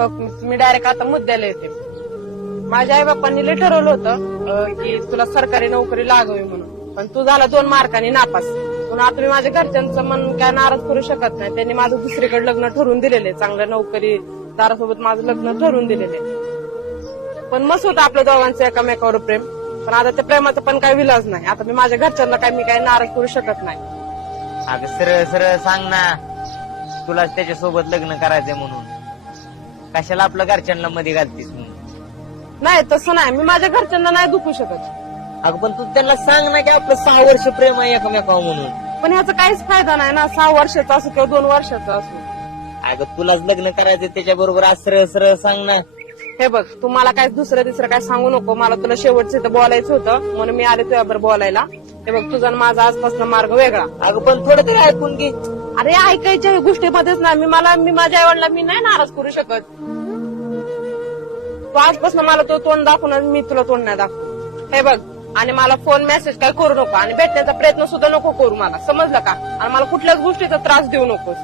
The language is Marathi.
मी डायरेक्ट आता मुद्द्याला येते. माझ्या आई बाप्पांनी लय ठरवलं होतं की तुला सरकारी नोकरी लागावी म्हणून, पण तू झाला 2 मार्कांनी नापास. म्हणून आता मी माझ्या घरच्यांचं मन काय नाराज करू शकत नाही. त्यांनी माझं दुसरीकडे लग्न ठरवून दिलेले, चांगल्या नोकरीदारासोबत माझं लग्न ठरवून दिलेले. पण मस्त होतं आपल्या दोघांचं एकामेकावर प्रेम. पण आता त्या प्रेमाचा पण काही विलाज नाही. आता मी माझ्या घरच्यांना मी काही नाराज करू शकत नाही. अगं सरळ सरळ सांग ना, तुला त्याच्यासोबत लग्न करायचंय म्हणून. कशाला आपल्या घरच्यांना मध्ये घालतीस म्हणून? नाही तसं नाही, मी माझ्या घरच्यांना नाही दुखू शकत. अगं पण तू त्यांना सांग ना की आपलं 6 वर्ष प्रेम आहे एकमेकावर म्हणून. पण ह्याचा काहीच फायदा नाही ना, 6 वर्षाचा असो किंवा 2 वर्षाचा असो. अगं तुलाच लग्न करायचंय त्याच्याबरोबर, आज सरळ सरळ सांग ना. हे बघ, तू मला काय दुसरं तिसरं काय सांगू नको. मला तुला शेवटचं इथं बोलायचं होतं म्हणून मी आले तुझ्याबरोबर बोलायला. हे बघ, तुझा आणि माझा आजपासून मार्ग वेगळा. अगं पण थोडं तरी ऐकून घे. अरे ऐकायच्या गोष्टीमध्येच ना मी माझ्या आईवडिला मी नाही नाराज करू शकत. तू आजपासून मला तो तोंड दाखवून मी तुला तोंड नाही दाखव. हे बघ, आणि मला फोन मेसेज काय करू नको आणि भेटण्याचा प्रयत्न सुद्धा नको करू मला, समजलं का? आणि मला कुठल्याच गोष्टीचा त्रास देऊ नकोस.